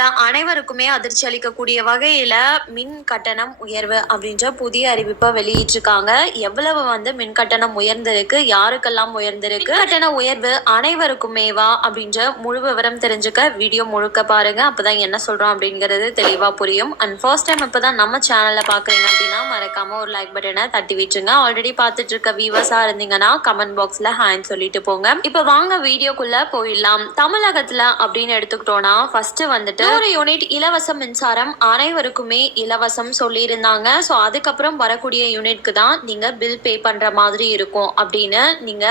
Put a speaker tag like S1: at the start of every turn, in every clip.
S1: அனைவருக்குமே அதிர்ச்சி அளிக்கக்கூடிய வகையில மின் கட்டணம் உயர்வு அப்படின்ற புதிய அறிவிப்பை வெளியிட்டிருக்காங்க. எவ்வளவு வந்து மின் கட்டணம் உயர்ந்திருக்கு யாருக்கெல்லாம் உயர்ந்திருக்கு? கட்டண உயர்வு அனைவருக்குமேவா அப்படின்ற முழு விவரம் தெரிஞ்சுக்க வீடியோ முழுக்க பாருங்க. அப்பதான் என்ன சொல்றோம் அப்படிங்கிறது தெளிவா புரியும். அண்ட் ஃபர்ஸ்ட் டைம் இப்பதான் நம்ம சேனல்ல பாக்குறீங்க அப்படின்னா மறக்காம ஒரு லைக் பட்டனை தட்டி விட்டுருங்க. ஆல்ரெடி பார்த்துட்டு இருக்க வியூவர்ஸா இருந்தீங்கன்னா கமெண்ட் பாக்ஸ்ல ஹேண்ட் சொல்லிட்டு போங்க. இப்ப வாங்க வீடியோக்குள்ள போயிடலாம். தமிழகத்துல அப்படின்னு எடுத்துக்கிட்டோம்னா ஃபர்ஸ்ட் வந்துட்டு இன்னொரு யூனிட் இலவச மின்சாரம் அனைவருக்குமே இலவசம் சொல்லியிருந்தாங்க. ஸோ அதுக்கப்புறம் வரக்கூடிய யூனிட்க்கு தான் நீங்க பில் பே பண்ற மாதிரி இருக்கும் அப்படின்னு நீங்க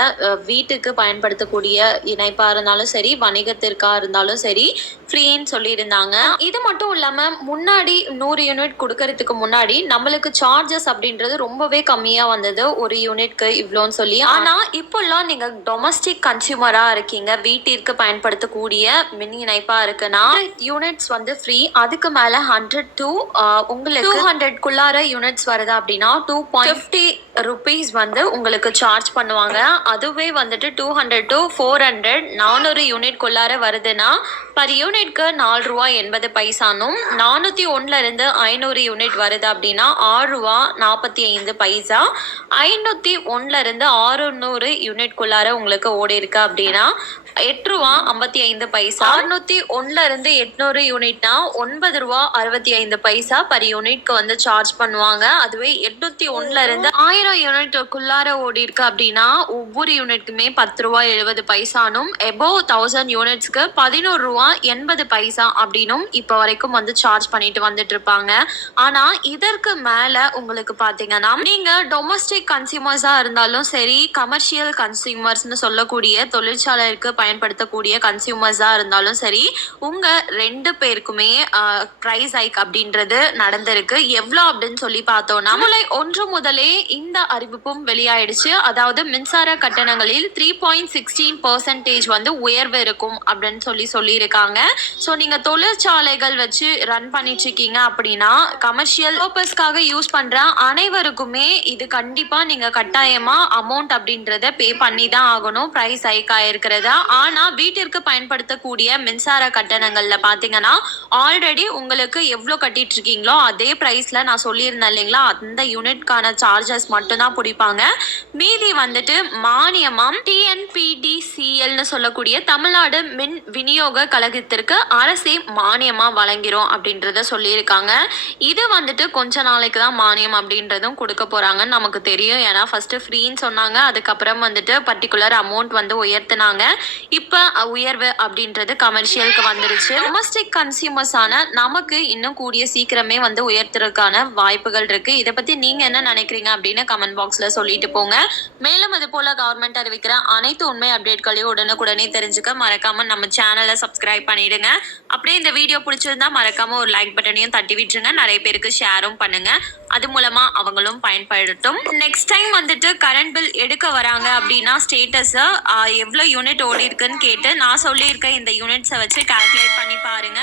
S1: வீட்டுக்கு பயன்படுத்தக்கூடிய இணைப்பா இருந்தாலும் சரி வணிகத்திற்கா இருந்தாலும் சரி ஃப்ரீன்னு சொல்லியிருந்தாங்க. இது மட்டும் இல்லாம முன்னாடி நூறு யூனிட் கொடுக்கறதுக்கு முன்னாடி நம்மளுக்கு சார்ஜஸ் அப்படின்றது ரொம்பவே கம்மியா வந்தது. ஒரு யூனிட்க்கு இவ்வளோன்னு சொல்லி. ஆனா இப்போல்லாம் நீங்க டொமஸ்டிக் கன்சியூமரா இருக்கீங்க. வீட்டிற்கு பயன்படுத்தக்கூடிய மின் இணைப்பா இருக்குன்னா யூனிட்ஸ் வந்து ஃப்ரீ அதுக்கு மேல ஹண்ட்ரட் டூ உங்களுக்கு டூ ஹண்ட்ரட்குள்ளார யூனிட்ஸ் வருது அப்படின்னா டூ பாயிண்ட் ஃபிஃப்டி ருபீஸ் வந்து உங்களுக்கு சார்ஜ் பண்ணுவாங்க. அதுவே வந்துட்டு two hundred to four hundred நானூறு யூனிட்குள்ளார வருதுன்னா பர் யூனிட்க்கு நாலு ரூபா எண்பது பைசானும். நானூற்றி ஒன்றுலேருந்து ஐநூறு யூனிட் வருது அப்படின்னா ஆறு ரூபா நாற்பத்தி ஐந்து பைசா. ஐநூற்றி ஒன்றுலேருந்து ஆறுநூறு யூனிட்குள்ளார உங்களுக்கு ஓடி இருக்கு அப்படின்னா எட்டு ரூபா ஐம்பத்தி ஐந்து பைசா. அறுநூத்தி ஒன்னுல இருந்து எட்நூறு யூனிட்னா ஒன்பது ரூபா அறுபத்தி ஐந்து பைசா பர் யூனிட்க்கு வந்து சார்ஜ் பண்ணுவாங்க. அதுவே எட்நூத்தி ஒன்னுல இருந்து ஆயிரம் யூனிட்டுக்குள்ளார ஓடி இருக்கு அப்படின்னா ஒவ்வொரு யூனிட்க்குமே பத்து ரூபா எழுபது பைசானும் எபோவ் தௌசண்ட் யூனிட்ஸ்க்கு பதினோரு ரூபா எண்பது பைசா அப்படின்னும் இப்போ வரைக்கும் வந்து சார்ஜ் பண்ணிட்டு வந்துட்டு இருப்பாங்க. ஆனா இதற்கு மேல உங்களுக்கு பாத்தீங்கன்னா நீங்க டொமஸ்டிக் கன்சியூமர்ஸா இருந்தாலும் சரி கமர்ஷியல் கன்சியூமர்ஸ்னு சொல்லக்கூடிய தொழிற்சாலைக்கு பயன்படுத்தக்கூடிய கன்சியூமர்ஸாக இருந்தாலும் சரி உங்கள் ரெண்டு பேருக்குமே ப்ரைஸ் ஹைக் அப்படின்றது நடந்திருக்கு. எவ்வளோ அப்படின்னு சொல்லி பார்த்தோம்னா ஜூலை ஒன்று முதலே இந்த அறிவிப்பும் வெளியாயிடுச்சு. அதாவது மின்சார கட்டணங்களில் த்ரீ பாயிண்ட் சிக்ஸ்டீன் பர்சன்டேஜ் வந்து உயர்வு இருக்கும் அப்படின்னு சொல்லி சொல்லியிருக்காங்க. ஸோ நீங்கள் தொழிற்சாலைகள் வச்சு ரன் பண்ணிட்டு இருக்கீங்க அப்படின்னா கமர்ஷியல் பர்பஸ்க்காக யூஸ் பண்ணுற அனைவருக்குமே இது கண்டிப்பாக நீங்கள் கட்டாயமாக அமௌண்ட் அப்படின்றத பே பண்ணி தான் ஆகணும். ப்ரைஸ் ஹைக் ஆயிருக்கிறதா? ஆனா வீட்டிற்கு பயன்படுத்தக்கூடிய மின்சார கட்டணங்கள்ல பாத்தீங்கன்னா ஆல்ரெடி உங்களுக்கு எவ்வளோ கட்டிட்டு இருக்கீங்களோ அதே பிரைஸ்ல நான் சொல்லியிருந்தேன் இல்லைங்களா? அந்த யூனிட்கான சார்ஜஸ் மட்டும்தான் பிடிப்பாங்க. மீதி வந்துட்டு மானியமாம் டிஎன்பிடிசிஎல்னு சொல்லக்கூடிய தமிழ்நாடு மின் விநியோக கழகத்திற்கு அரசே மானியமா வழங்கிறோம் அப்படின்றத சொல்லியிருக்காங்க. இது வந்துட்டு கொஞ்ச நாளைக்கு தான் மானியம் அப்படின்றதும் கொடுக்க போறாங்கன்னு நமக்கு தெரியும். ஏன்னா ஃபர்ஸ்ட் ஃப்ரீன்னு சொன்னாங்க. அதுக்கப்புறம் வந்துட்டு பர்டிகுலர் அமௌண்ட் வந்து உயர்த்தினாங்க. இப்போ உயர்வு அப்படின்றது கமர்ஷியலுக்கு வந்துருச்சு. டொமஸ்டிக் கன்சியூமர்ஸான நமக்கு இன்னும் கூடிய சீக்கிரமே வந்து உயர்த்துறதுக்கான வாய்ப்புகள் இருக்கு. இதை பத்தி நீங்க என்ன நினைக்கிறீங்க அப்படின்னு கமெண்ட் பாக்ஸ்ல சொல்லிட்டு போங்க. மேலும் இது போல கவர்மெண்ட் அறிவிக்கிற அனைத்து உண்மை அப்டேட்களையும் உடனுக்குடனே தெரிஞ்சுக்க மறக்காம நம்ம சேனலை சப்ஸ்கிரைப் பண்ணிடுங்க. அப்படியே இந்த வீடியோ பிடிச்சிருந்தா மறக்காம ஒரு லைக் பட்டனையும் தட்டி விட்டுருங்க. நிறைய பேருக்கு ஷேரும் பண்ணுங்க. அது மூலமா அவங்களும் பயன்படுத்தும். நெக்ஸ்ட் டைம் வந்துட்டு கரண்ட் பில் எடுக்க வராங்க அப்படின்னா ஸ்டேட்டஸ் எவ்வளோ யூனிட் ஓடி இருக்குன்னு கேட்டு நான் சொல்லியிருக்க இந்த யூனிட்ஸை வச்சு கால்குலேட் பண்ணி பாருங்க.